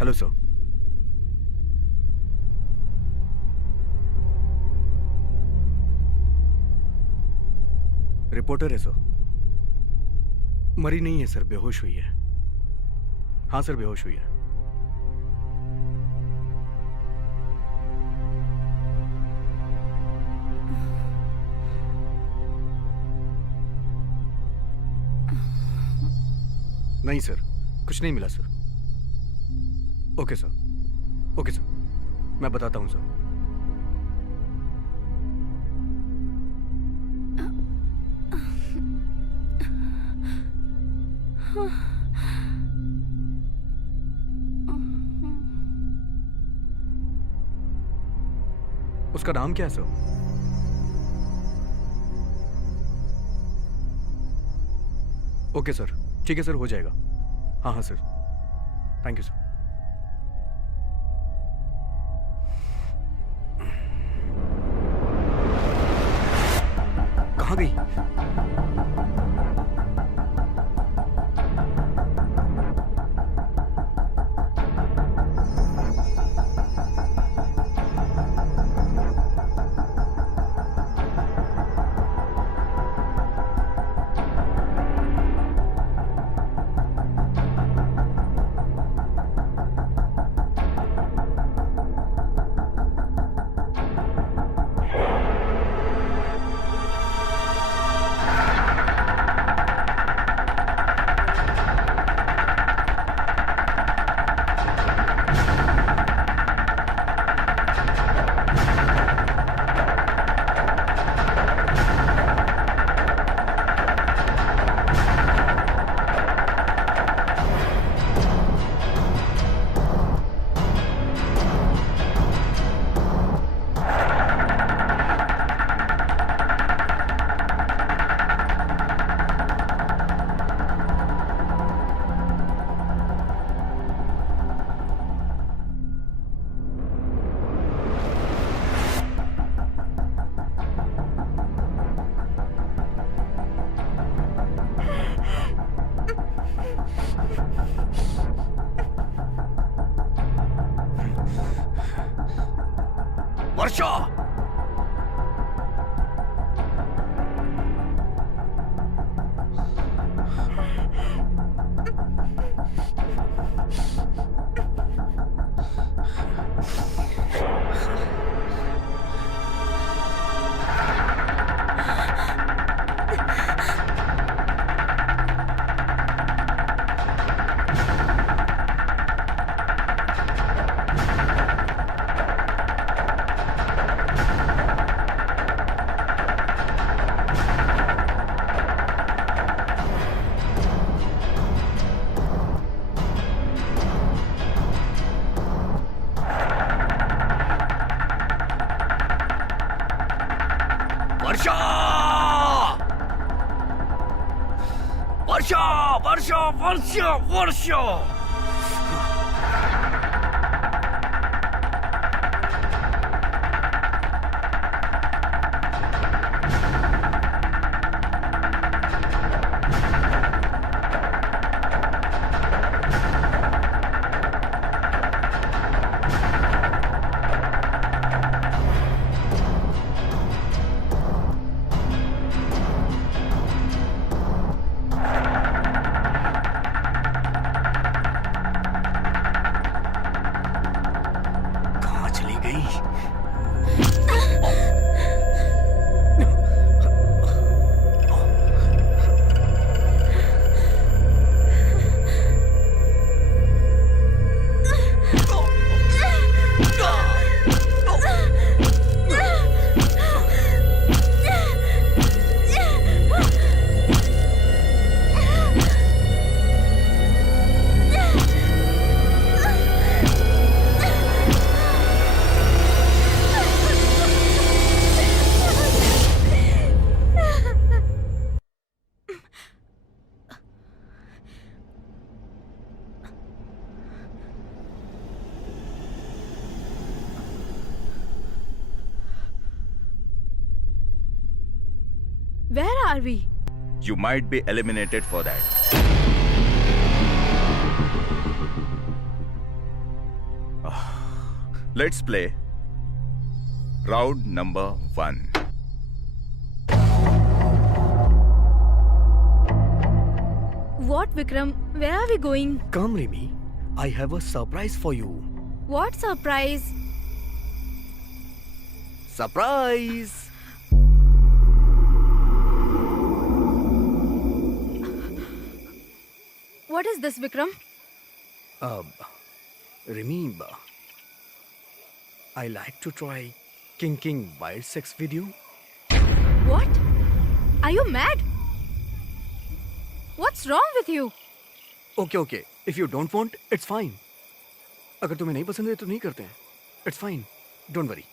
Hello sir. Reporter है sir. मरी नहीं है सर, बेहोश हुई है। हाँ सर, बेहोश हुई है। नहीं सर, कुछ नहीं मिला sir. Okay sir, okay sir, मैं बताता हूं सर। उसका नाम क्या है सर? ओके सर, ठीक है सर, हो जाएगा। हाँ हाँ सर, थैंक यू सर। कहाँ गई? वर्षा! वर्षा! वर्षा! वर्षा! वर्षा! वर्षा! Where are we? You might be eliminated for that. Let's play round number 1. What, Vikram? Where are we going? Come, Remy. I have a surprise for you. What surprise? Surprise! What is this, Vikram? Remy, I like to try kinking wild sex with you. What? Are you mad? What's wrong with you? Okay. If you don't want, it's fine. अगर तुम्हें नहीं पसंद है तो नहीं करते हैं. It's fine. Don't worry.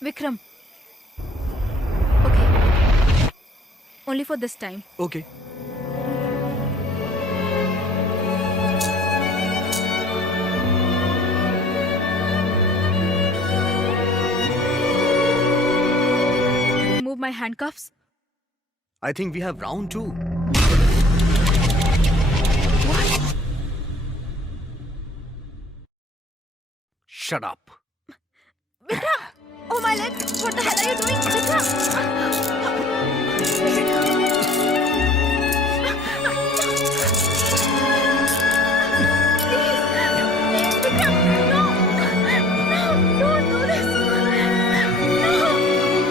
Vikram. Okay. Only for this time. Okay. Remove my handcuffs. I think we have round 2. What? Shut up. Vikram! Oh my leg! What the hell are you doing? Vikram! Please, Vikram! No! No! Don't do this! No!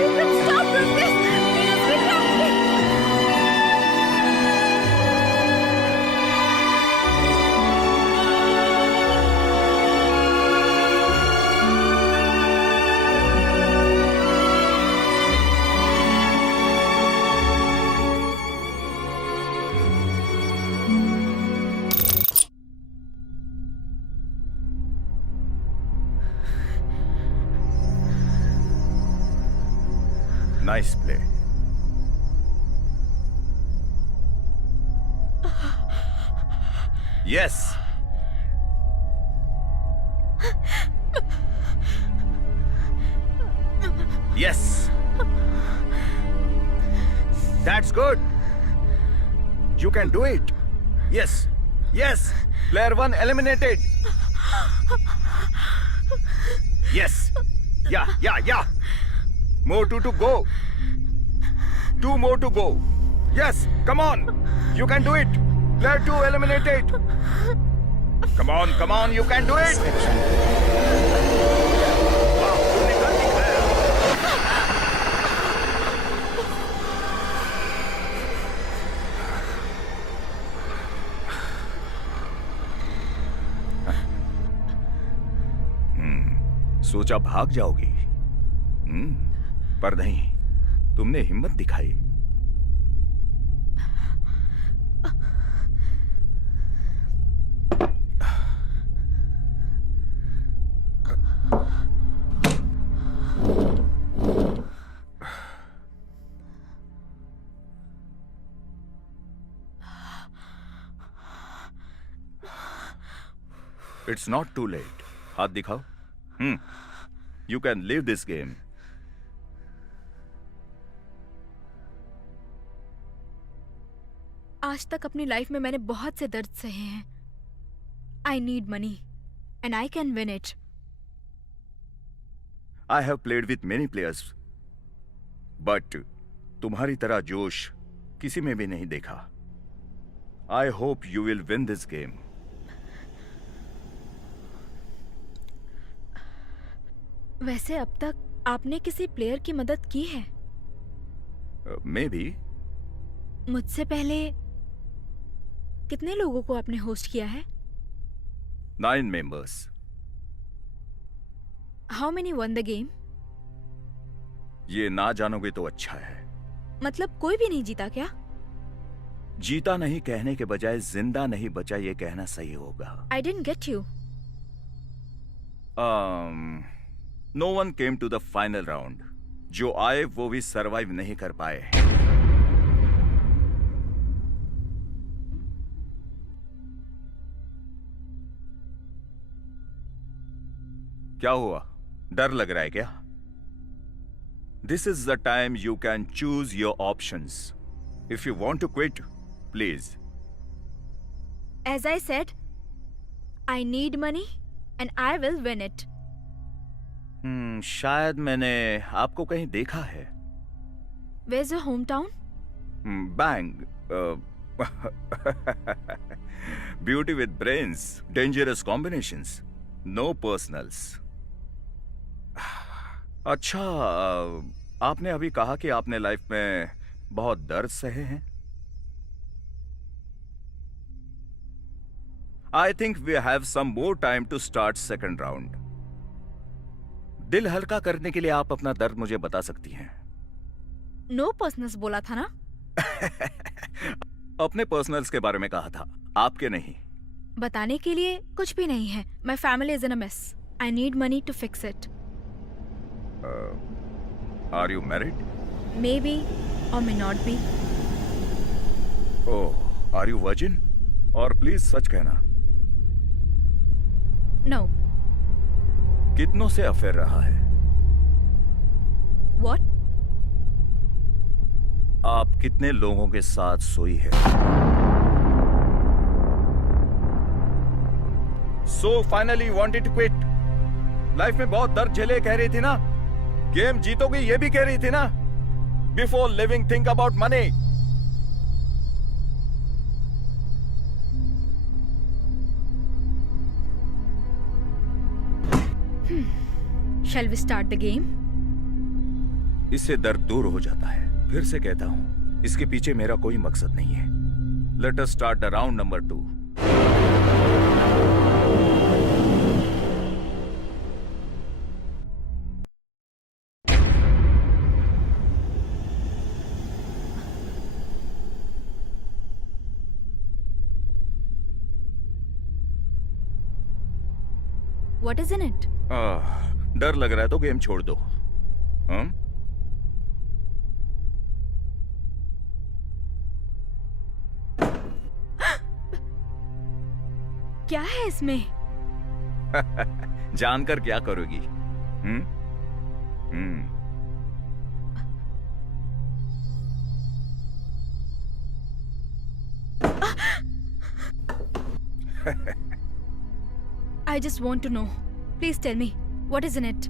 Vikram, stop doing this! Please, Vikram! Nice play. Yes. Yes. That's good. You can do it. Yes. Yes. Player 1 eliminated. Yes. Yeah. More 2 to go. 2 more to go. Yes, come on. You can do it. Player 2 eliminated. Come on, you can do it. Wow, तुमने कर दिखाया. सोचा भाग जाओगी. पर नहीं, तुमने हिम्मत दिखाई. It's not too late. हाथ दिखाओ. You can leave this game. आज तक अपनी लाइफ में मैंने बहुत से दर्द सहे हैं. I need money and I can win it. I have played with many players, but तुम्हारी तरह जोश किसी में भी नहीं देखा. I hope you will win this game. वैसे अब तक आपने किसी प्लेयर की मदद की है? Maybe. मुझसे पहले कितने लोगों को आपने होस्ट किया है? 9 members. How many won the game? ये ना जानोगे तो अच्छा है. मतलब कोई भी नहीं जीता क्या? जीता नहीं कहने के बजाय जिंदा नहीं बचा ये कहना सही होगा. I didn't get you. No one came to the final round. जो आए वो भी सरवाइव नहीं कर पाए. क्या हुआ? डर लग रहा है क्या? This is the time you can choose your options. If you want to quit, please. As I said, I need money and I will win it. शायद मैंने आपको कहीं देखा है. Where's your hometown? Bang. Beauty with brains. Dangerous combinations. No personals. अच्छा, आपने अभी कहा कि आपने लाइफ में बहुत दर्द सहे हैं. I think we have some more time to start second round. दिल हल्का करने के लिए आप अपना दर्द मुझे बता सकती हैं. No personals बोला था ना? अपने पर्सनल्स के बारे में कहा था, आपके नहीं. बताने के लिए कुछ भी नहीं है. My family is in a mess. I need money to fix it. Are you married? Maybe or may not be. Oh, are you virgin? और प्लीज सच कहना. No. कितनों से अफेयर रहा है? What? आप कितने लोगों के साथ सोई है? So finally you wanted to quit. Life में बहुत दर्द झेले कह रही थी ना? गेम जीतोगी ये भी कह रही थी ना? Before living, think about money. Shall we start the game? इससे दर्द दूर हो जाता है. फिर से कहता हूं, इसके पीछे मेरा कोई मकसद नहीं है. Let us start the round number 2. What is in it? डर लग रहा है तो गेम छोड़ दो. क्या है इसमें? जानकर क्या करोगी? I just want to know. Please tell me, what is in it?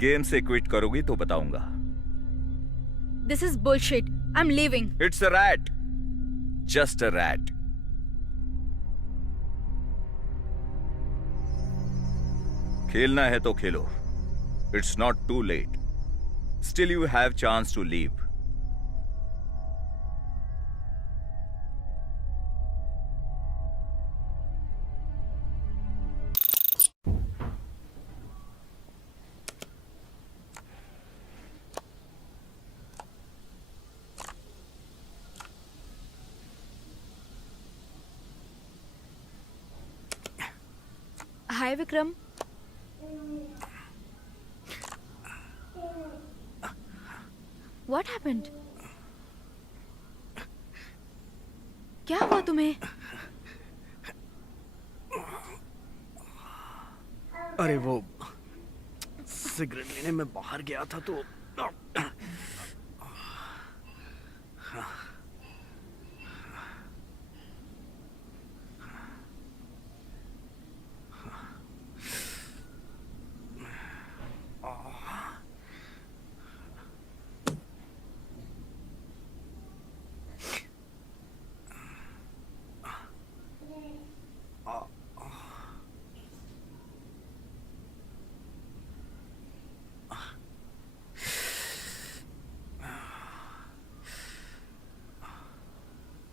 Game से क्विट करोगी तो बताऊंगा. This is bullshit. I'm leaving. It's a rat. Just a rat. खेलना है तो खेलो. It's not too late. Still you have chance to leave. Hi, Vikram. What happened? क्या हुआ तुम्हें? अरे वो सिगरेट लेने में बाहर गया था तो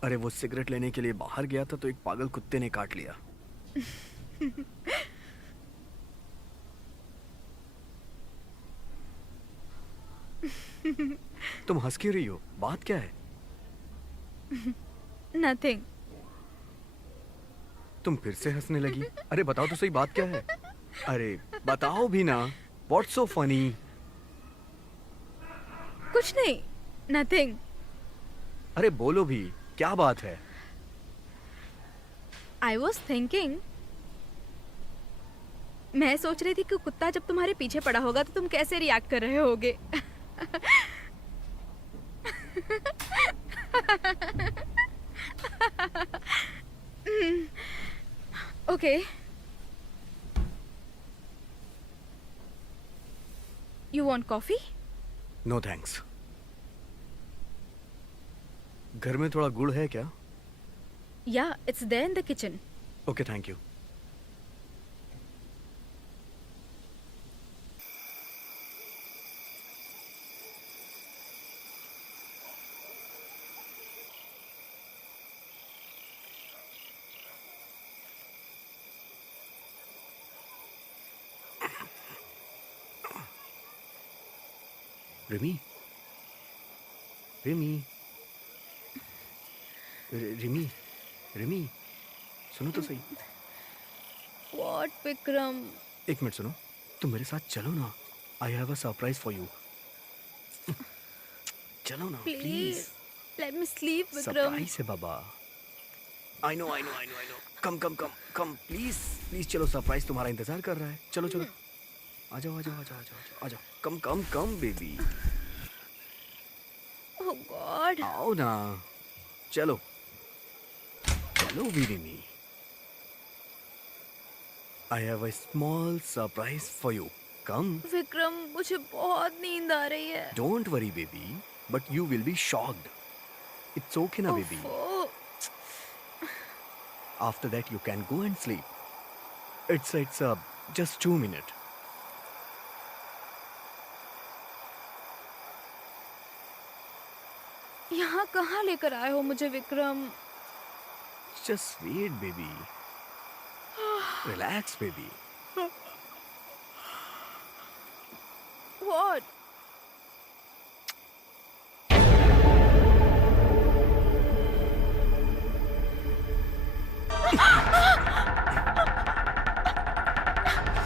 अरे वो सिगरेट लेने के लिए बाहर गया था तो एक पागल कुत्ते ने काट लिया. तुम हंस क्यों रही हो? बात क्या है? Nothing. तुम फिर से हंसने लगी. अरे बताओ तो सही, बात क्या है? अरे बताओ भी ना. What's so funny? कुछ नहीं. Nothing. अरे बोलो भी, क्या बात है? I was thinking. मैं सोच रही थी कि कुत्ता जब तुम्हारे पीछे पड़ा होगा तो तुम कैसे रिएक्ट कर रहे होगे. Okay. You want coffee? No thanks. घर में थोड़ा गुड़ है क्या? Yeah, it's there in the kitchen. Okay, thank you. Rimi, Rimi, Rimi, Rimi, सुनो तो सही. What, Vikram? एक मिनट सुनो. तुम मेरे साथ चलो ना. I have a surprise for you. चलो ना Please. Please. Let me sleep, Vikram. Surprise है बाबा. I know I know I know I know. Come come come come please please. चलो, सरप्राइज तुम्हारा इंतजार कर रहा है. चलो चलो. आ जाओ आ जाओ आ जाओ आ जाओ आ जाओ. Come come come baby. Oh God. आओ ना. चलो चलो वीरिमी. I have a small surprise for you. Come. Vikram, मुझे बहुत नींद आ रही है. Don't worry baby, but you will be shocked. It's okay ना बेबी. ओफो. After that you can go and sleep. It's just 2 minutes. यहाँ कहाँ लेकर आए हो मुझे, Vikram? Just wait, baby. Relax, baby. What?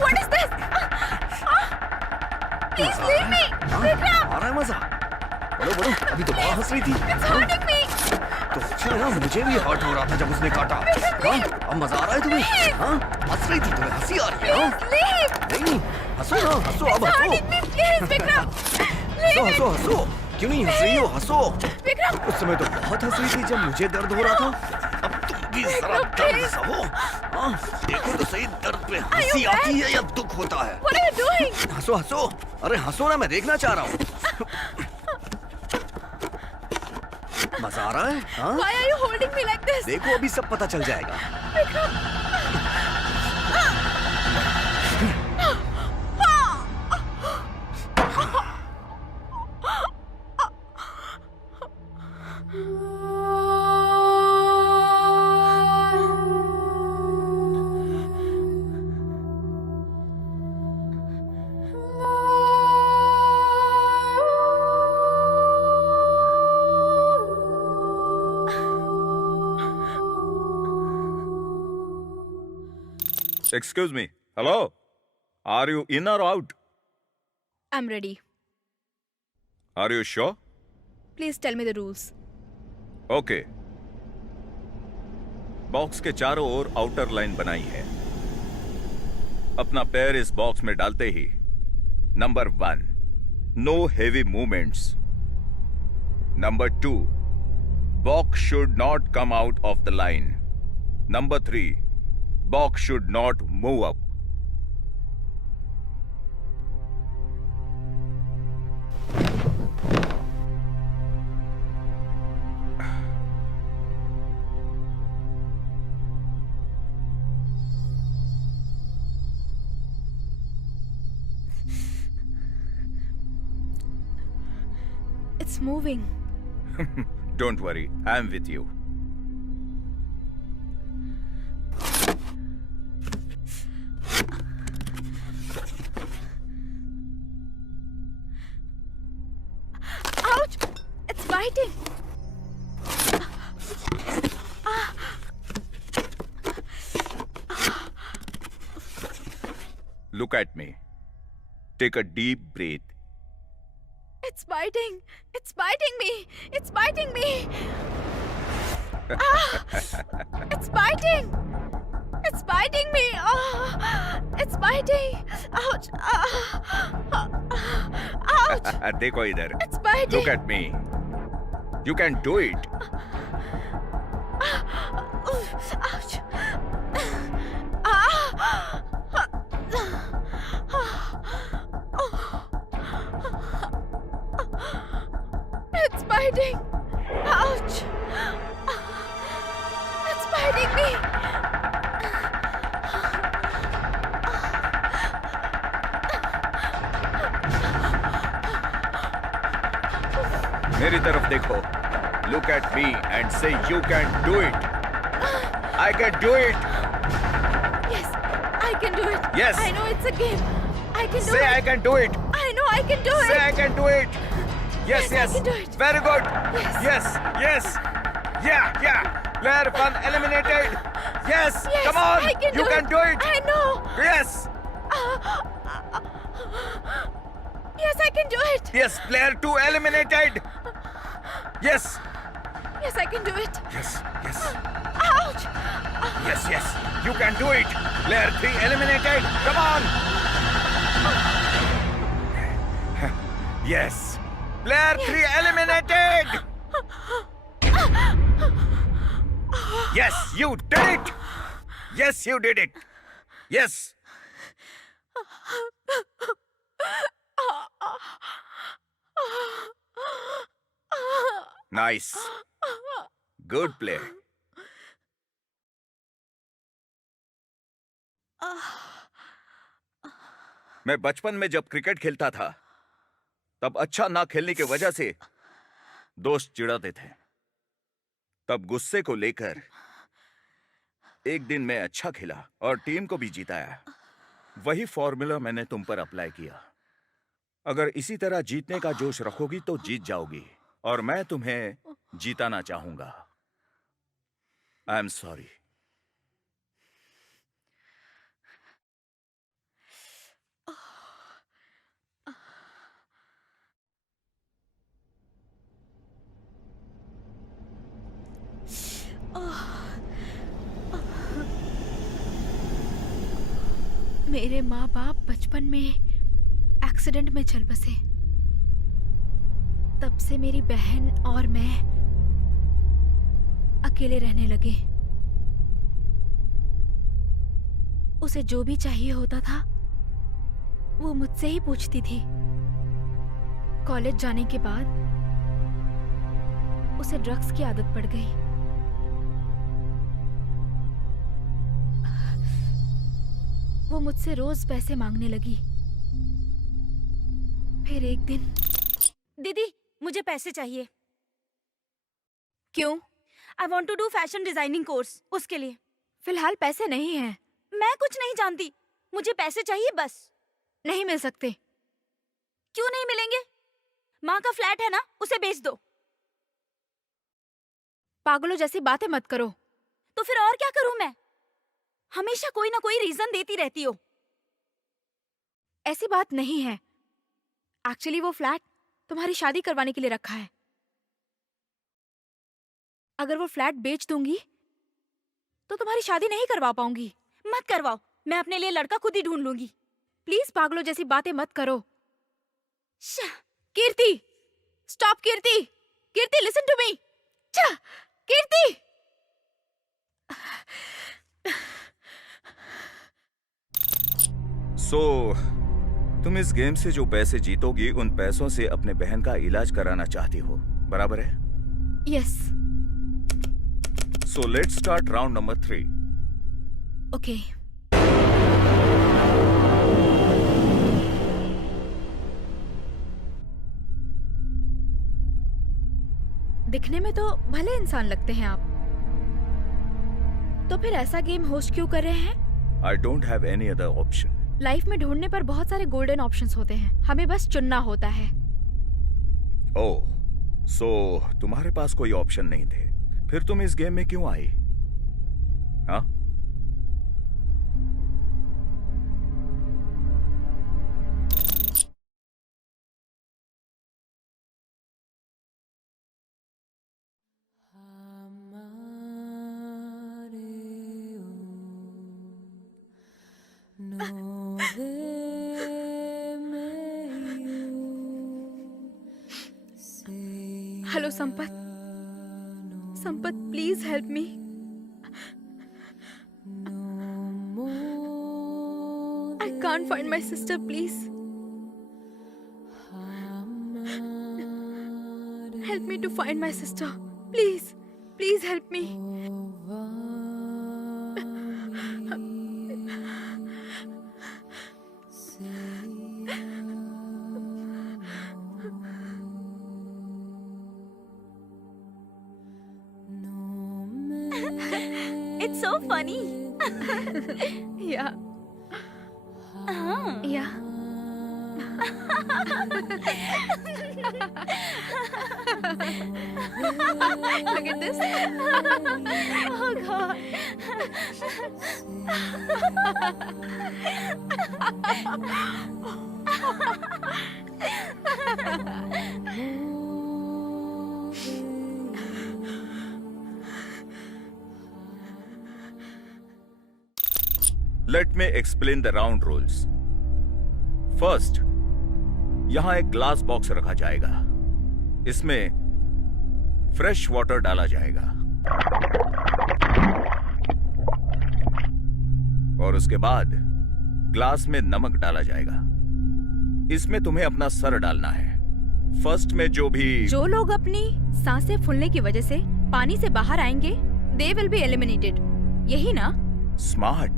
What is this? Please leave me, Vikram. आ रहा है मजा. बड़ो बड़ो, अभी तो बहुत हंस रही थी. It's hurting me. तो अच्छा है ना, मुझे भी हर्ट हो रहा था जब उसने काटा. हाँ, अब मजा आ रहा है तुम्हें? हाँ, हंस रही थी, तुम्हें हंसी आ रही है? हाँ? Please leave. नहीं, हंसो ना, हंसो, अब It's हंसो. hurting me. Please, Vikram. हंसो Leave हंसो it. हंसो. क्यों नहीं हंस रही हो? हंसो. Vikram. उस समय तो बहुत हंस रही थी जब मुझे दर्द हो रहा था. अब तुम भी जरा दर्द सहो. हाँ, देखो तो सही, दर्द पे हंसी आती है या दुख होता है? What are you doing? हंसो हंसो. अरे हंसो ना, मैं देखना चाह रहा हूँ. मजा आ रहा है? हाँ? Why are you holding me like this? देखो, अभी सब पता चल जाएगा. Excuse me. Hello? Are you in or out? I'm ready. Are you sure? Please tell me the rules. Okay. Box के चारों ओर आउटर लाइन बनाई है. अपना पैर इस बॉक्स में डालते ही number 1, no heavy movements. Number 2, box should not come out of the line. Number 3, box should not move up. It's moving. Don't worry, I am with you. Ouch! It's biting. Look at me. Take a deep breath. It's biting. It's biting me. It's biting me. Ah! It's biting. It's biting me. Oh, it's biting. Ouch. Ouch. देखो इधर. It's biting. Look at me. You can do it. Ouch. biting. Ouch. It's biting me. मेरी तरफ देखो. Look at me and say you can do it. I can do it. Yes, I can do it. Yes. I know it's a game. I can do Say it. I can do it. I know I can do Say it. I can do it. Yes, Yes, I yes. can do it. Very good. Yes. Yes, yes. Yeah, yeah. Player 1 eliminated. Yes. Yes, Come on. I can You do can it. do it. I know. Yes. Yes, I can do it. Yes. Player 2 eliminated. Yes. Yes, I can do it. Yes. Yes. Ouch. Yes, yes. You can do it. Player 3 eliminated. Come on. Yes. Player 3 eliminated. Yes, you did it. Yes, you did it. Yes. Nice. Good play. मैं बचपन में जब cricket खेलता था तब अच्छा ना खेलने की वजह से दोस्त चिढ़ाते थे. तब गुस्से को लेकर एक दिन मैं अच्छा खेला और टीम को भी जिताया. वही फॉर्मूला मैंने तुम पर अप्लाई किया. अगर इसी तरह जीतने का जोश रखोगी तो जीत जाओगी और मैं तुम्हें जीताना चाहूंगा. I am sorry. मेरे माँ बाप बचपन में एक्सीडेंट में चल बसे. तब से मेरी बहन और मैं अकेले रहने लगे. उसे जो भी चाहिए होता था वो मुझसे ही पूछती थी. कॉलेज जाने के बाद उसे ड्रग्स की आदत पड़ गई. वो मुझसे रोज पैसे मांगने लगी. फिर एक दिन, दीदी मुझे पैसे चाहिए. क्यों? I want to do fashion designing course. उसके लिए फिलहाल पैसे नहीं हैं. मैं कुछ नहीं जानती. मुझे पैसे चाहिए बस. नहीं मिल सकते. क्यों नहीं मिलेंगे? माँ का फ्लैट है ना, उसे बेच दो. पागलों जैसी बातें मत करो. तो फिर और क्या करूं मैं? हमेशा कोई ना कोई रीजन देती रहती हो. ऐसी बात नहीं है. एक्चुअली वो फ्लैट तुम्हारी शादी करवाने के लिए रखा है. अगर वो फ्लैट बेच दूंगी तो तुम्हारी शादी नहीं करवा पाऊंगी. मत करवाओ. मैं अपने लिए लड़का खुद ही ढूंढ लूंगी. प्लीज पागलों जैसी बातें मत करो. श्श, Kirti, stop. Kirti, Kirti, listen to me. Kirti. तुम इस गेम से जो पैसे जीतोगी उन पैसों से अपने बहन का इलाज कराना चाहती हो, बराबर है? Yes. So let's start round number 3. Okay. दिखने में तो भले इंसान लगते हैं आप. तो फिर ऐसा गेम होस्ट क्यों कर रहे हैं? I don't have any other option. Life में ढूंढने पर बहुत सारे गोल्डन ऑप्शंस होते हैं. हमें बस चुनना होता है. ओह, सो तुम्हारे पास कोई ऑप्शन नहीं थे. फिर तुम इस गेम में क्यों आई? हाँ? Hello Sampat. Sampat, please help me. I can't find my sister. Please Help me to find my sister. Please, please help me. It's so funny. Yeah, हाँ. yeah. Look at this. Oh God. Let me explain the round rules. First, यहां एक glass box रखा जाएगा. इसमें fresh water डाला जाएगा और उसके बाद ग्लास में नमक डाला जाएगा. इसमें तुम्हें अपना सर डालना है. फर्स्ट में जो लोग अपनी सांसें फूलने की वजह से पानी से बाहर आएंगे, they will be eliminated. यही ना? स्मार्ट.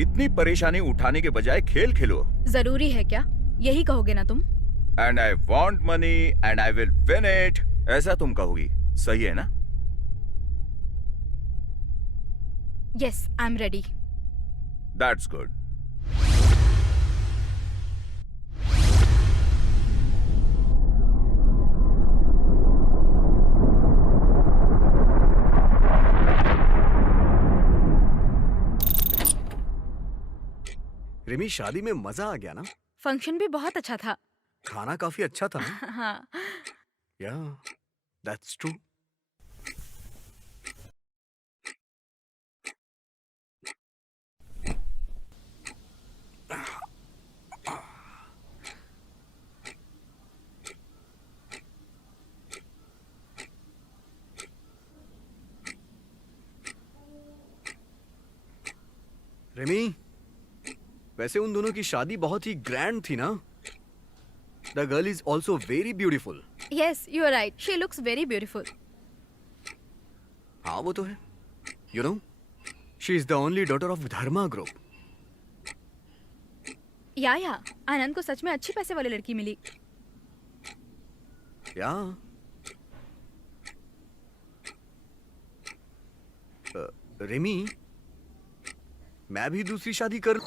इतनी परेशानी उठाने के बजाय खेल खेलो. जरूरी है क्या? यही कहोगे ना तुम? And I want money and I will win it. ऐसा तुम कहोगी. सही है ना? Yes, I'm ready. That's good. Rimi, शादी में मजा आ गया ना? फंक्शन भी बहुत अच्छा था. खाना काफी अच्छा था ना? हाँ. या, दैट्स ट्रू. रिमी, वैसे उन दोनों की शादी बहुत ही ग्रैंड थी ना? The girl is also very beautiful. Yes, you are right. She looks very beautiful. हाँ, वो तो है. You know, she is the only daughter of Dharma group. या आनंद को सच में अच्छी पैसे वाली लड़की मिली. या, रिमी, मैं भी दूसरी शादी कर.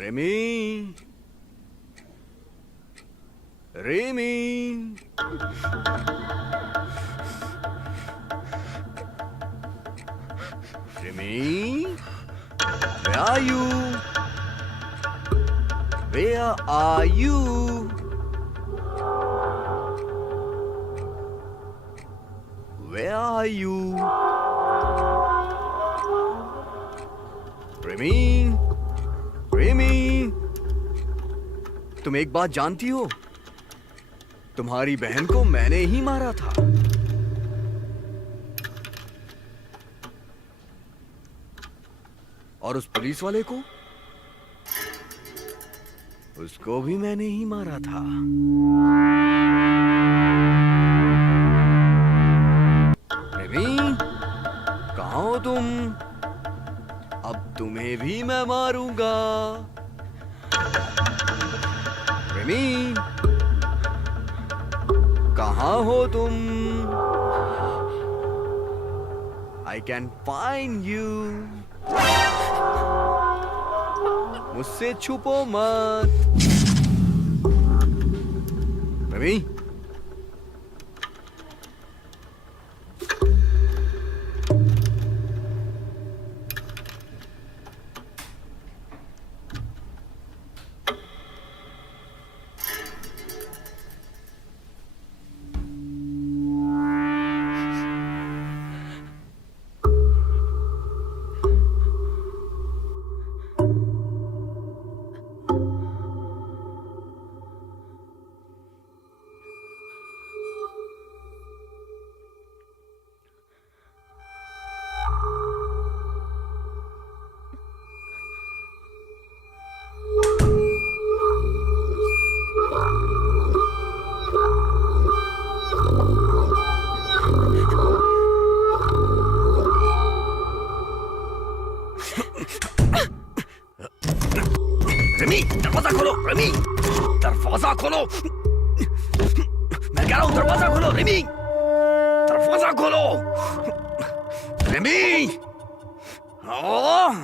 Remy. Remy. Remy. Where are you? Where are you? Where are you? Remy. Remy, तुम एक बात जानती हो? तुम्हारी बहन को मैंने ही मारा था. और उस पुलिस वाले को, उसको भी मैंने ही मारा था. रेमी, कहाँ हो तुम? अब तुम्हें भी मैं मारूंगा. रेमी, कहाँ हो तुम? I can find you. मुझसे छुपो मत. रेमी, दरवाजा खोलो रिमी, दरवाजा खोलो। मैं कह रहा हूँ दरवाजा खोलो रिमी, दरवाजा खोलो रिमी। ओह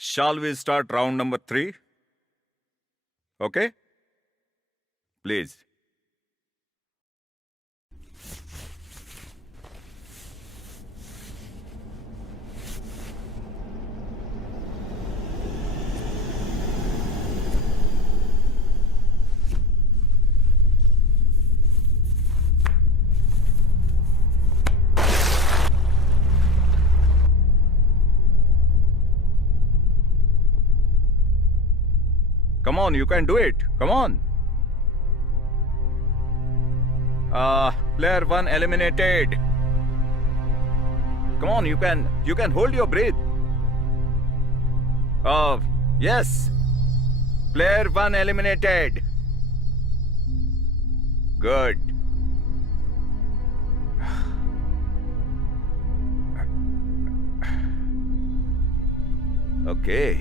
Shall we start round number 3? Okay? Please. Come on, you can do it. Come on. Player 1 eliminated. Come on, you can hold your breath. Yes. Player 1 eliminated. Good. Okay.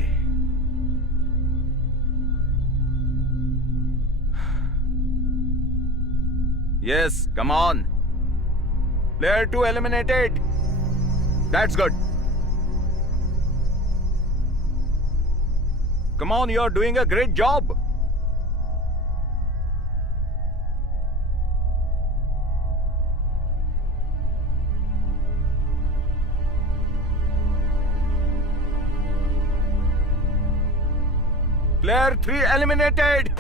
Yes, come on. Player 2 eliminated. That's good. Come on, you're doing a great job. Player 3 eliminated.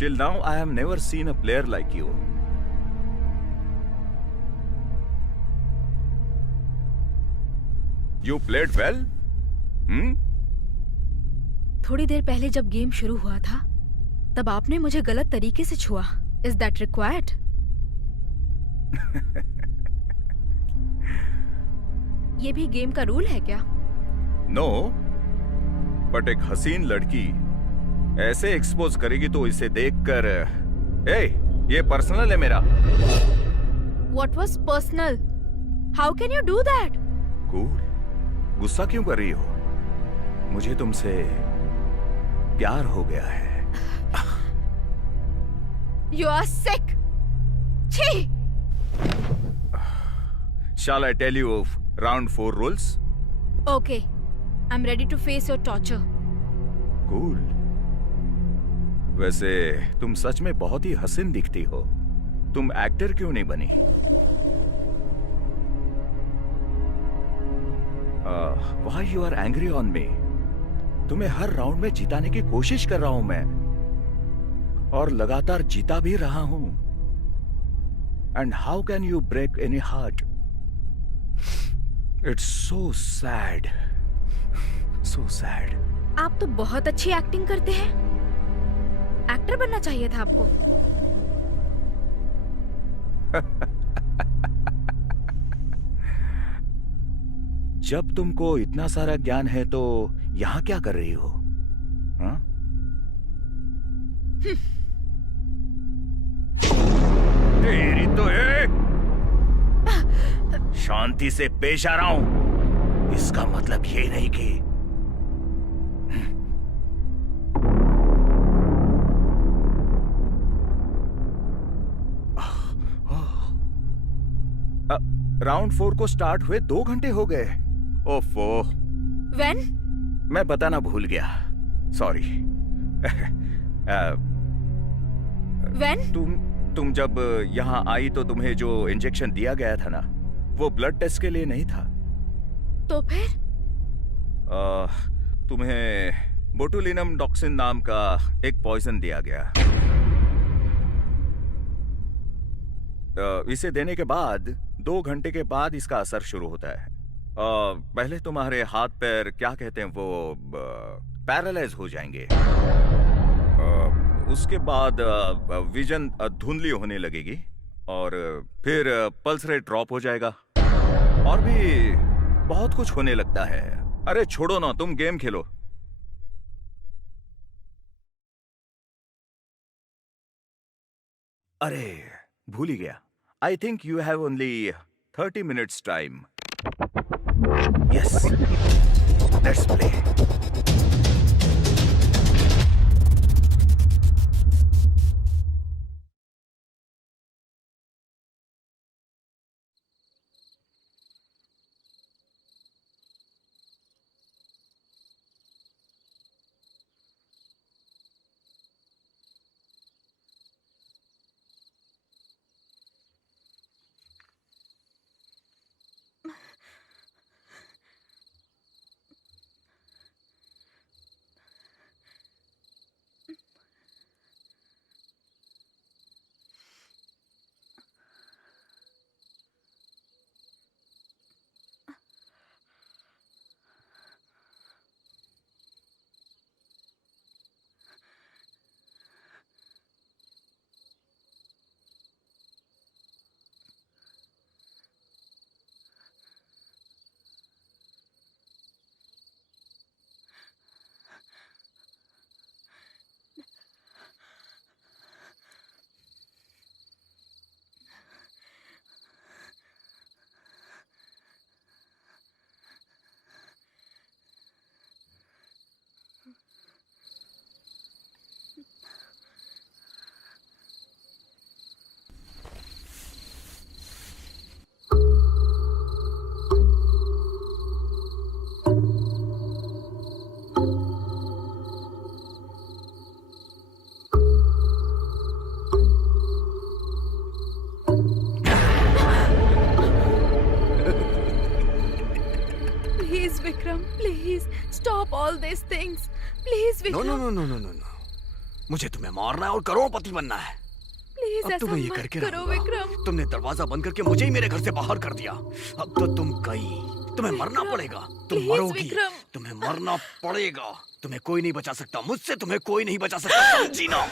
Till now, I have never seen a player like you. You played well? थोड़ी देर पहले जब game शुरू हुआ था तब आपने मुझे गलत तरीके से छुआ. Is that required? ये भी गेम का रूल है क्या? No, but एक हसीन लड़की ऐसे एक्सपोज करेगी तो इसे देखकर ये पर्सनल है मेरा. What was personal? How can you do that? Cool. गुस्सा क्यों कर रही हो? मुझे तुमसे प्यार हो गया है. You are sick. छी! Shall I tell you of round 4 rules? Okay, I'm ready to face your torture. Cool. वैसे तुम सच में बहुत ही हसीन दिखती हो. तुम एक्टर क्यों नहीं बनी? Why you are angry on me? तुम्हें हर राउंड में जिताने की कोशिश कर रहा हूं मैं, और लगातार जीता भी रहा हूं. And how can you break any heart? It's so sad. So sad. आप तो बहुत अच्छी एक्टिंग करते हैं. एक्टर बनना चाहिए था आपको. जब तुमको इतना सारा ज्ञान है तो यहां क्या कर रही हो? हाँ? तेरी तो है. शांति से पेश आ रहा हूं. इसका मतलब ये नहीं कि राउंड 4 को स्टार्ट हुए 2 घंटे हो गए. ओफो. When? मैं बताना भूल गया. सॉरी. When? तुम जब यहाँ आई तो तुम्हें जो इंजेक्शन दिया गया था ना, वो ब्लड टेस्ट के लिए नहीं था. तो फिर? तुम्हें बोटुलिनम टॉक्सिन नाम का एक पॉइजन दिया गया. इसे देने के बाद 2 घंटे के बाद इसका असर शुरू होता है. पहले तुम्हारे हाथ पैर क्या कहते हैं वो पैरालाइज हो जाएंगे. उसके बाद विजन धुंधली होने लगेगी और फिर पल्स रेट ड्रॉप हो जाएगा और भी बहुत कुछ होने लगता है. अरे छोड़ो ना, तुम गेम खेलो. अरे भूल ही गया. I think you have only 30 minutes time. Yes. Let's play. Vikram, please stop all these things. Please, no Vikram. No no no no no no. मुझे तुम्हें मारना है और करोड़पति बनना है. Please, अब ऐसा तुम्हें ये मत करके करो, रहूंगा. विक्रम. तुमने दरवाजा बंद करके मुझे ही मेरे घर से बाहर कर दिया. अब तो तुम गई. तुम्हें मरना विक्रम, पड़ेगा. तुम please, मरोगी. विक्रम. तुम्हें मरना पड़ेगा. तुम्हें कोई नहीं बचा सकता. मुझसे तुम्हें कोई नहीं बचा सकता. समझी ना?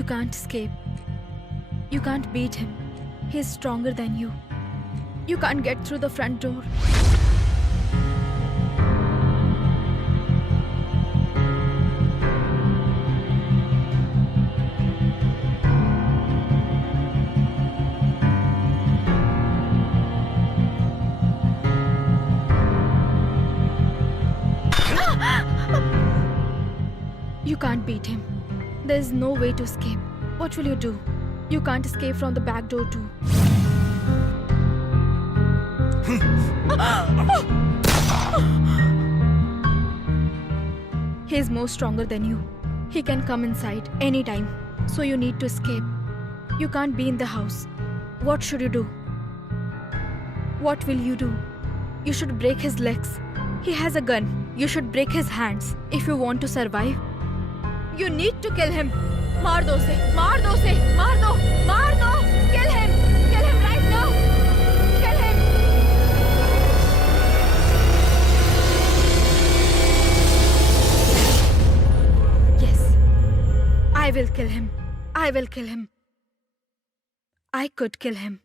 You can't escape. You can't beat him. He's stronger than you. You can't get through the front door. You can't beat him. There's no way to escape. What will you do? You can't escape from the back door too. He's more stronger than you. He can come inside anytime. So you need to escape. You can't be in the house. What should you do? What will you do? You should break his legs. He has a gun. You should break his hands. If you want to survive, you need to kill him. मार दो उसे, मार दो उसे, मार दो, मार दो. Kill him right now. Kill him. Yes, I will kill him. I will kill him. I could kill him.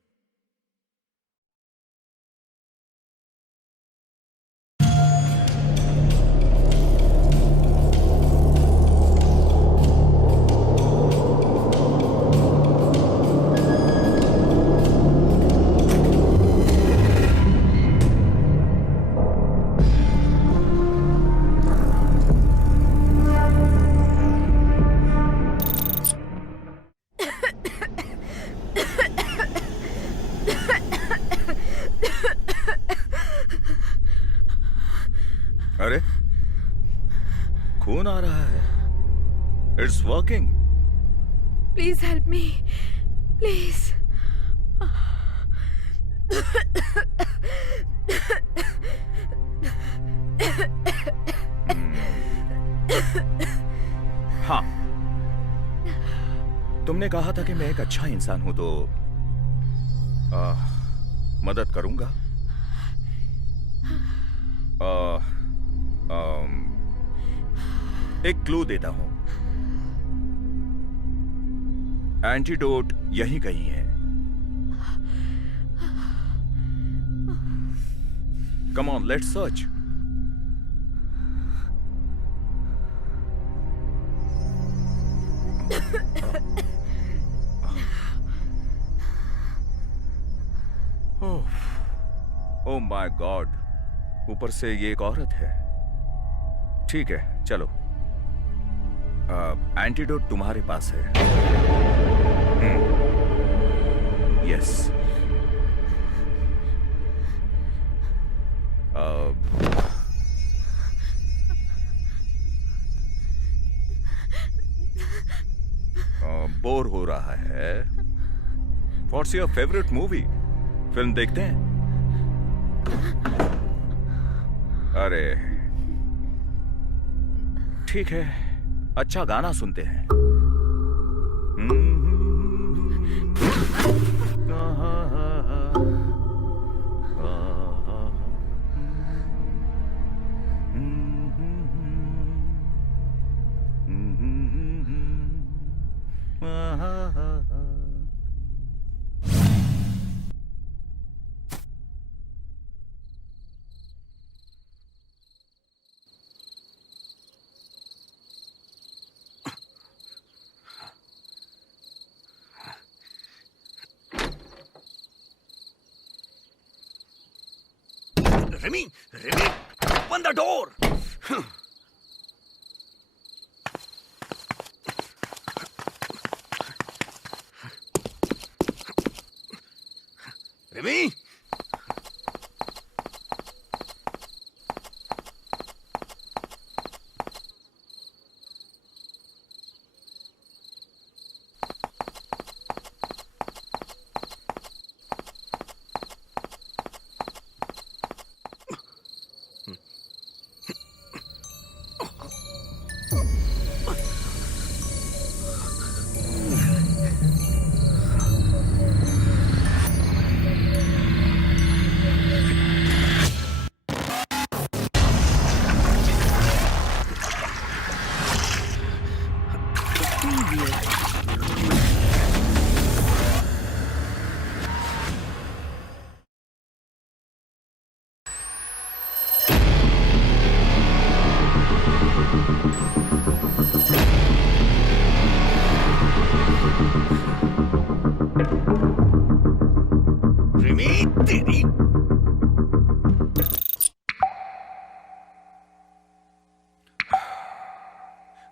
अरे खून आ रहा है. It's working. Please help me. Please. हाँ, तुमने कहा था कि मैं एक अच्छा इंसान हूं तो मदद करूंगा. एक क्लू देता हूं. एंटीडोट यहीं कहीं है. Come on, let's search. Oh my God, ऊपर से ये एक औरत है. ठीक है, चलो. एंटीडोट तुम्हारे पास है. यस. बोर हो रहा है. What's your favourite movie? Film देखते हैं? अरे ठीक है, अच्छा गाना सुनते हैं. Remy, open the door. Remy.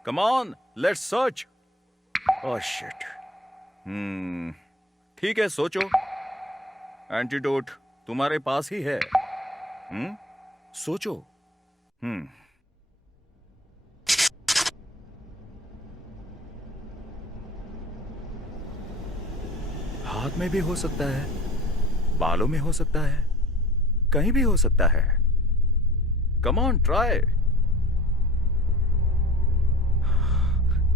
Come on, let's search. Oh shit. ठीक है, सोचो। एंटीडोट तुम्हारे पास ही है। सोचो। हाथ में भी हो सकता है, बालों में हो सकता है, कहीं भी हो सकता है। Come on, try.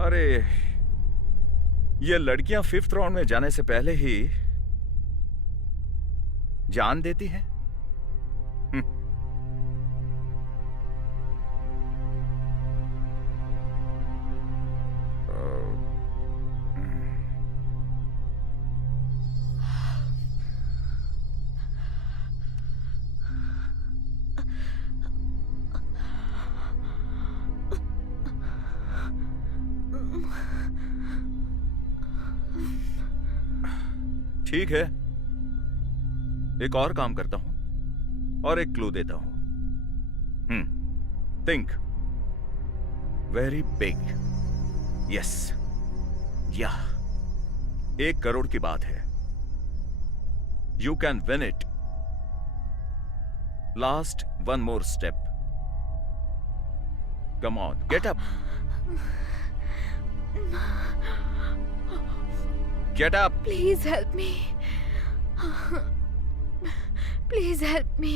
अरे, ये लड़कियां 5th राउंड में जाने से पहले ही जान देती हैं। ठीक है, एक और काम करता हूं और एक क्लू देता हूं। Think very big. यस, या 1 करोड़ की बात है। You can win it. Last one more step. Come on, get up. Get up. Please help me. Please help me.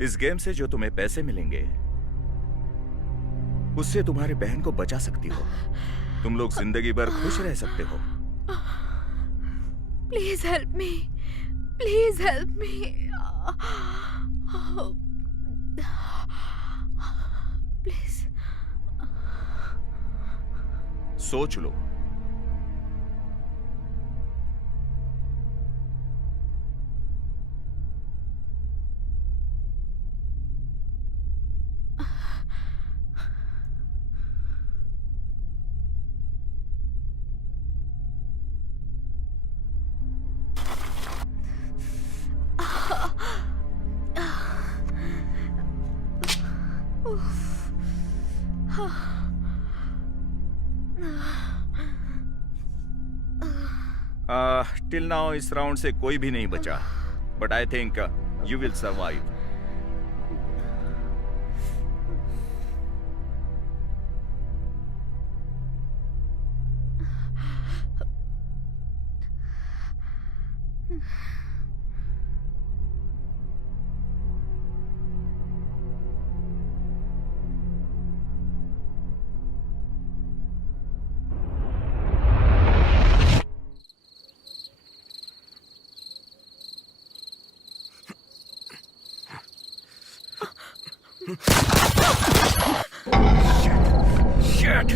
इस गेम से जो तुम्हें पैसे मिलेंगे उससे तुम्हारी बहन को बचा सकती हो। तुम लोग जिंदगी भर खुश रह सकते हो। Please help me. Please help me. Please. सोच लो। टिल नाउ इस राउंड से कोई भी नहीं बचा, but I think you will survive. Shit!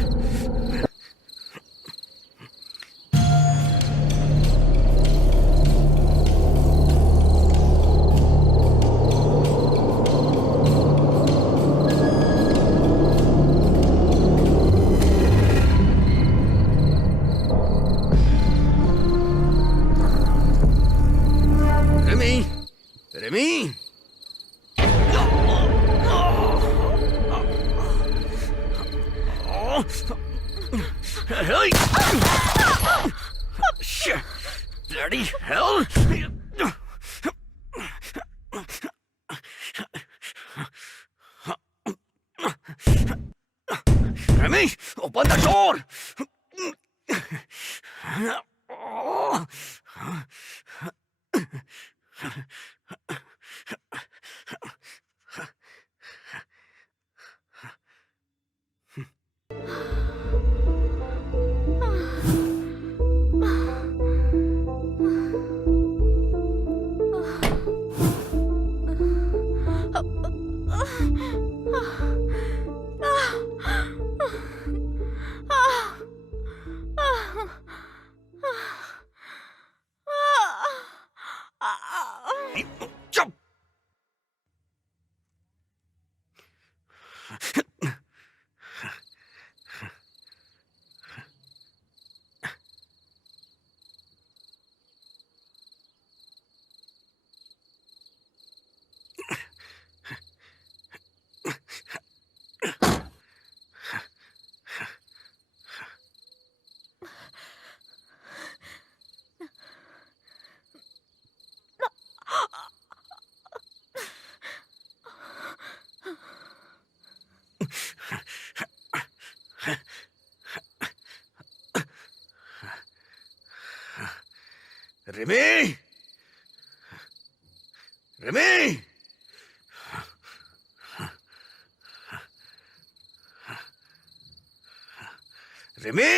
Remy! Remy! Hey! Shit! Bloody hell! Remy, open the door! Jump! Rimi, Rimi, Rimi,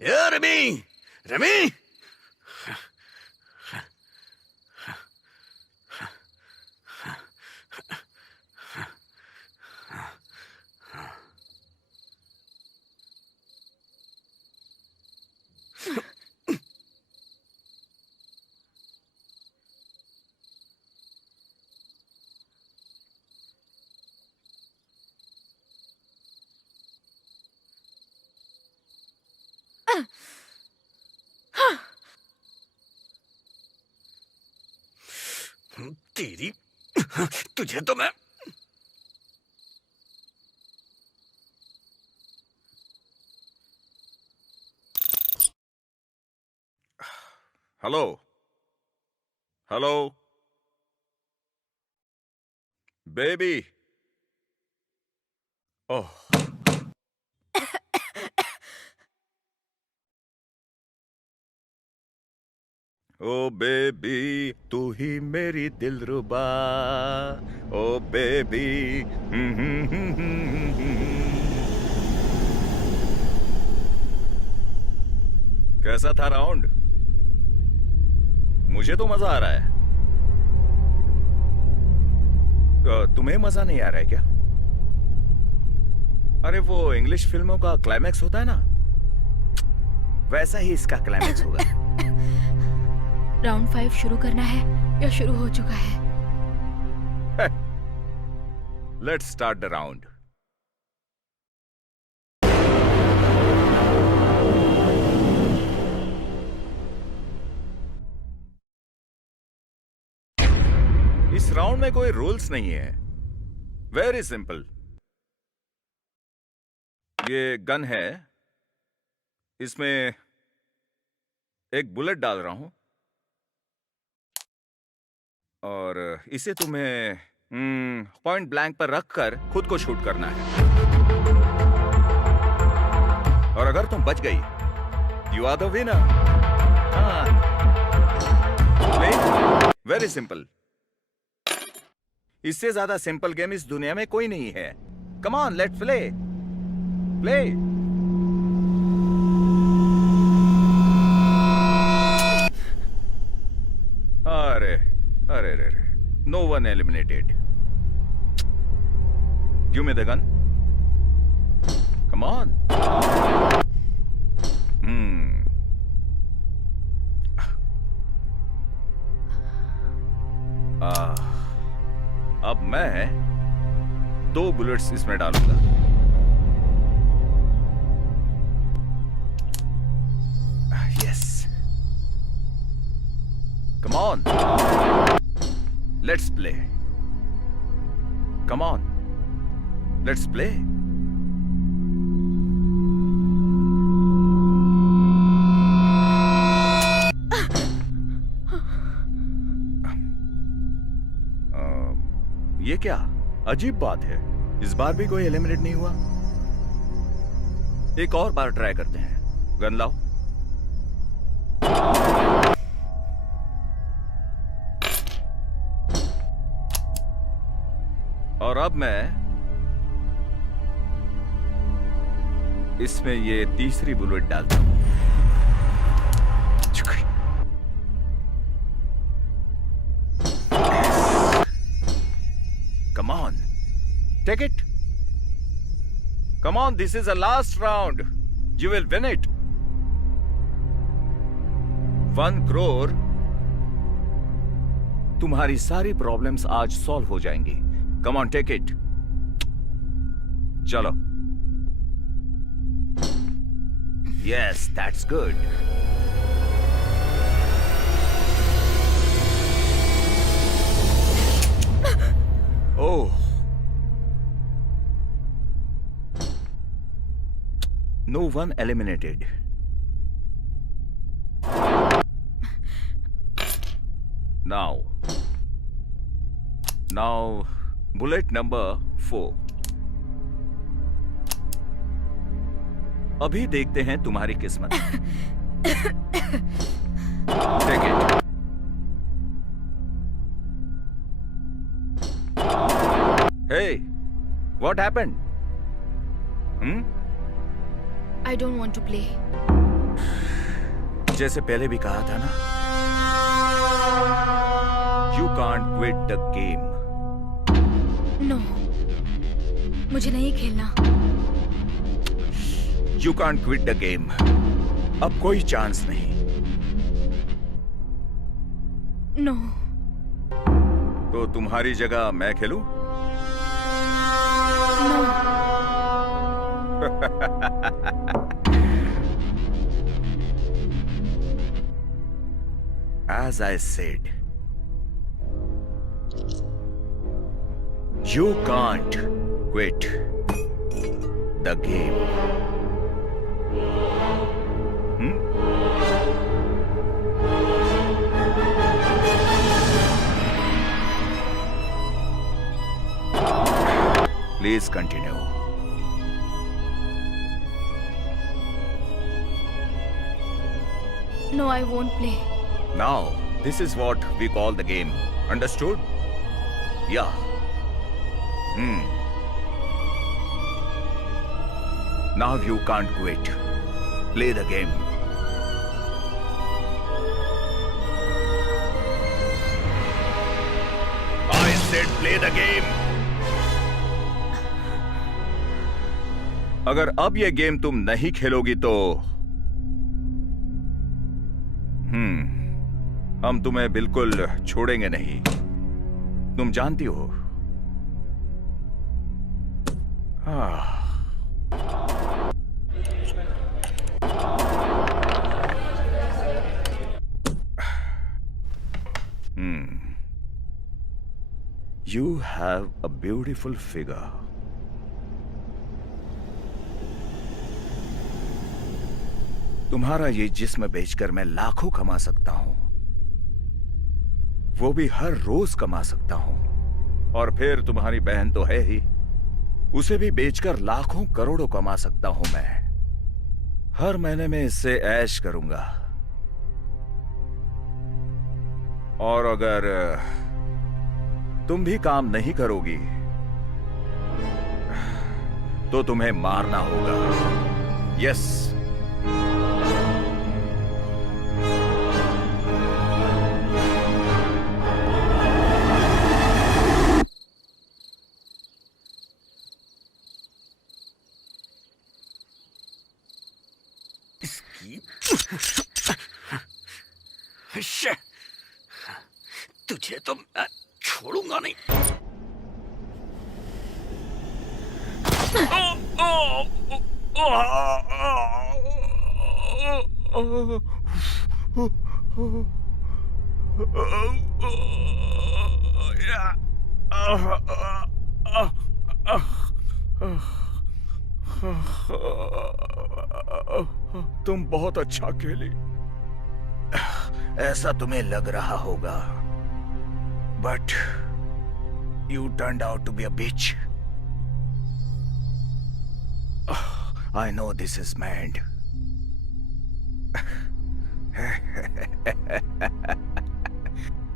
ए रिमी, रिमी, तेरी, तुझे तो मैं hello, hello, baby. Oh, oh baby, तू ही मेरी दिलरुबा। ओ बेबी। कैसा था राउंड? मुझे तो मजा आ रहा है। तुम्हें मजा नहीं आ रहा है क्या? अरे वो इंग्लिश फिल्मों का क्लाइमैक्स होता है ना, वैसा ही इसका क्लाइमैक्स होगा। राउंड 5 शुरू करना है या शुरू हो चुका है? Let's start the round. इस राउंड में कोई रूल्स नहीं है, वेरी सिंपल। ये गन है, इसमें एक बुलेट डाल रहा हूं और इसे तुम्हें पॉइंट ब्लैंक पर रखकर खुद को शूट करना है। और अगर तुम बच गई, you are the winner. Very simple. इससे ज्यादा सिंपल गेम इस दुनिया में कोई नहीं है। Come on, let's play. Play. अरे अरे अरे, no one eliminated. Give me the gun. Come on. अब मैं 2 बुलेट्स इसमें डालूंगा। Yes, come on, let's play. Come on, let's play. ये क्या अजीब बात है, इस बार भी कोई एलिमिनेट नहीं हुआ। एक और बार ट्राई करते हैं। गन लाओ। और अब मैं इसमें ये तीसरी बुलेट डालता हूं। Come on, take it. Come on, this is the last round. You will win it. 1 crore. तुम्हारी सारी प्रॉब्लम्स आज सॉल्व हो जाएंगी। Come on, take it. चलो। Yes, that's good. Oh. No one eliminated. Now, bullet number 4. अभी देखते हैं तुम्हारी किस्मत। Take it. Hey, what happened? I don't want to play. जैसे पहले भी कहा था ना, You can't quit the game. No. मुझे नहीं खेलना. You can't quit the game. अब कोई चांस नहीं. No. तो तुम्हारी जगह मैं खेलूं? No. As I said, you can't quit the game. Please continue. No, I won't play. Now, this is what we call the game. Understood? Yeah. Now you can't quit. Play the game. I said play the game. अगर अब ये game तुम नहीं खेलोगी तो हम तुम्हें बिल्कुल छोड़ेंगे नहीं. तुम जानती हो. You have a beautiful figure. तुम्हारा ये जिस्म बेचकर मैं लाखों कमा सकता हूं. वो भी हर रोज कमा सकता हूं. और फिर तुम्हारी बहन तो है ही. उसे भी बेचकर लाखों करोड़ों कमा सकता हूं मैं. हर महीने में इससे ऐश करूंगा. और अगर तुम भी काम नहीं करोगी तो तुम्हें मारना होगा. यस. तुझे तो मैं छोड़ूंगा नहीं. तुम बहुत अच्छा खेली. ऐसा तुम्हें लग रहा होगा. But you turned out to be a bitch. I know this is mad.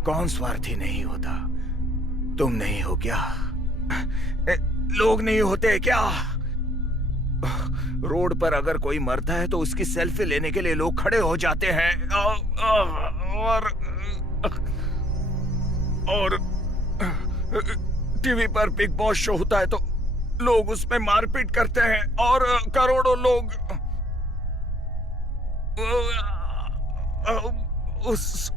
कौन स्वार्थी नहीं होता? तुम नहीं हो क्या? लोग नहीं होते क्या? रोड पर अगर कोई मरता है तो उसकी सेल्फी लेने के लिए लोग खड़े हो जाते हैं. और टीवी पर बिग बॉस शो होता है तो लोग उसमें मारपीट करते हैं और करोड़ों लोग उस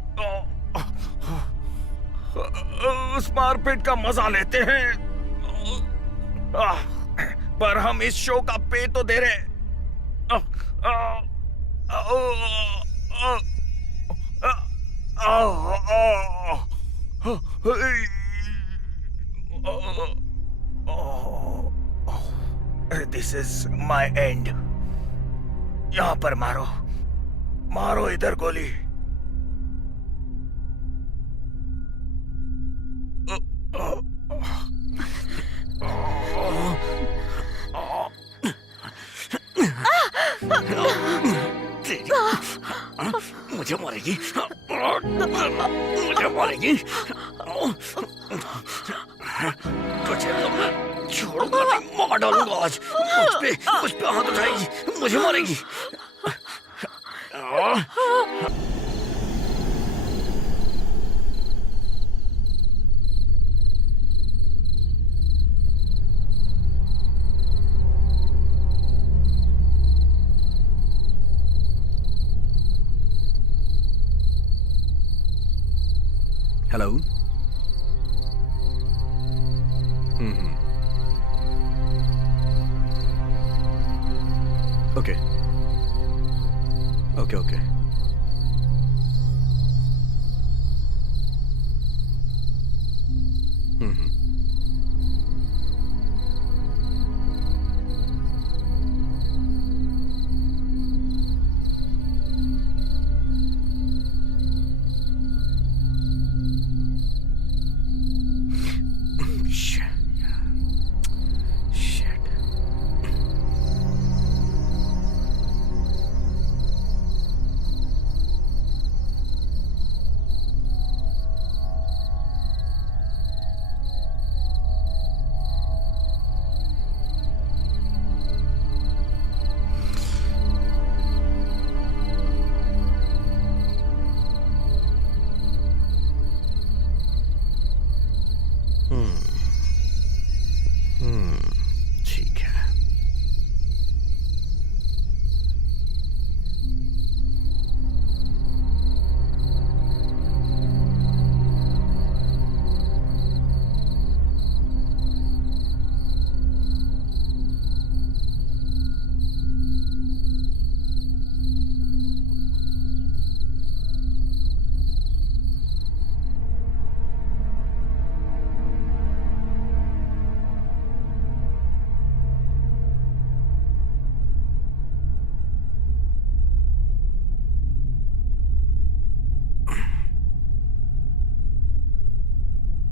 मारपीट का मजा लेते हैं. पर हम इस शो का पे तो दे रहे. This is my end. यहाँ पर मारो. मारो इधर गोली. तेरी हाँ, मुझे मारेगी मुझे मारेगी तुझे तो मैं छोड़ूंगा नहीं, मार डालूंगा आज। मुझ पे हाथ उठाएगी, मुझे मारेगी। हेलो। Okay okay okay. ठीक है।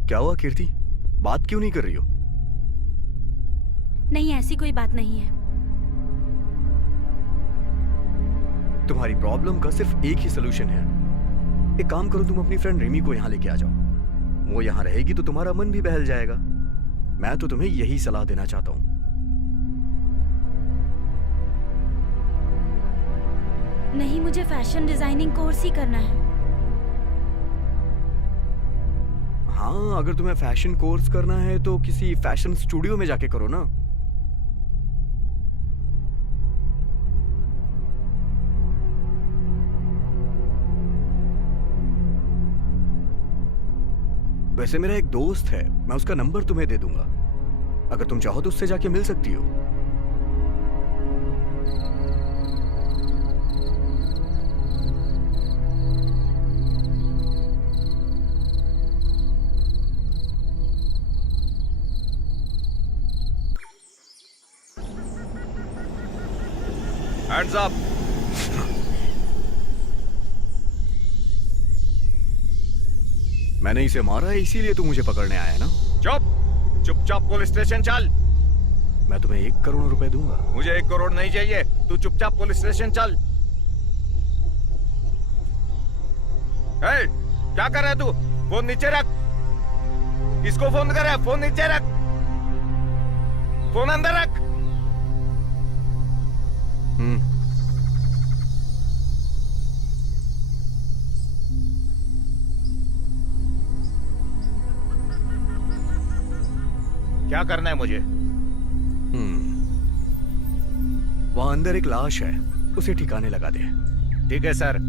क्या हुआ कीर्ति, बात क्यों नहीं कर रही हो? नहीं, ऐसी कोई बात नहीं है। तुम्हारी प्रॉब्लम का सिर्फ एक ही सलूशन है। एक काम करो, तुम अपनी फ्रेंड रिमी को यहाँ लेके आ जाओ। वो यहाँ रहेगी तो तुम्हारा मन भी बहल जाएगा। मैं तो तुम्हें यही सलाह देना चाहता हूँ। नहीं, मुझे फैशन डिजाइनिंग कोर्स ही करना है। हाँ, अगर तुम्हें फैशन कोर्स करना है तो किसी फैशन स्टूडियो में जाके करो ना। वैसे मेरा एक दोस्त है, मैं उसका नंबर तुम्हें दे दूंगा। अगर तुम चाहो तो उससे जाके मिल सकती हो। Hands up! मैंने इसे मारा है इसीलिए तू मुझे पकड़ने आया है ना? चुपचाप पुलिस स्टेशन चल। मैं तुम्हें 1 करोड़ रुपए दूंगा। मुझे 1 करोड़ नहीं चाहिए, तू चुपचाप पुलिस स्टेशन चल। हे, क्या कर रहा है तू? फोन नीचे रख। किसको फोन कर रहा है? फोन नीचे रख। फोन अंदर रख। क्या करना है मुझे? वहां अंदर एक लाश है, उसे ठिकाने लगा दे। ठीक है सर।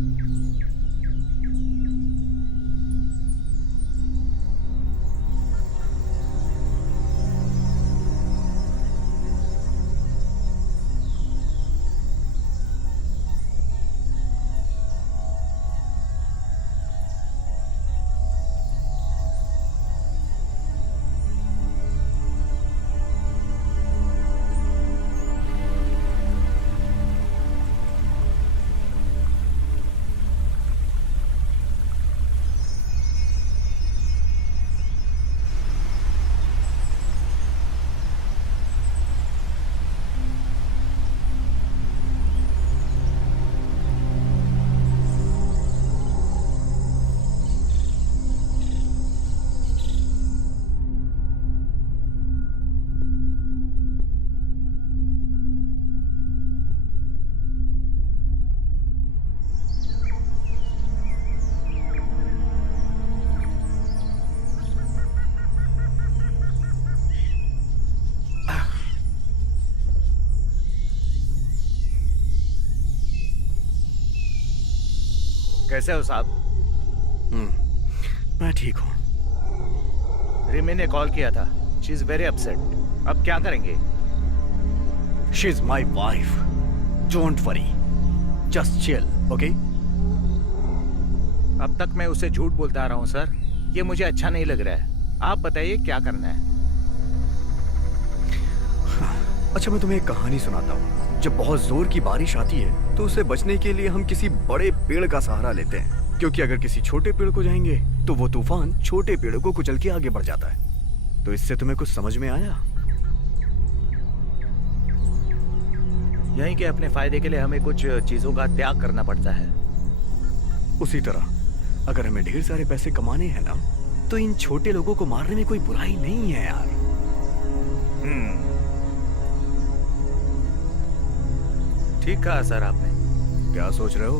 कैसे हो साहब? मैं ठीक हूँ। रिमी ने कॉल किया था। She is very upset. अब क्या करेंगे? She is my wife. Don't worry, just chill, okay? अब तक मैं उसे झूठ बोलता आ रहा हूँ सर। ये मुझे अच्छा नहीं लग रहा है। आप बताइए क्या करना है? अच्छा, मैं तुम्हें एक कहानी सुनाता हूँ। जब बहुत जोर की बारिश आती है तो उससे बचने के लिए हम किसी बड़े पेड़ का सहारा लेते हैं, क्योंकि अगर किसी छोटे पेड़ को जाएंगे तो वो तूफान छोटे पेड़ को कुचल के आगे बढ़ जाता है। तो इससे तुम्हें कुछ समझ में आया? यही कि अपने फायदे के लिए हमें कुछ चीजों का त्याग करना पड़ता है। उसी तरह अगर हमें ढेर सारे पैसे कमाने हैं ना, तो इन छोटे लोगों को मारने में कोई बुराई नहीं है यार। ठीक कहा सर आपने। क्या सोच रहे हो?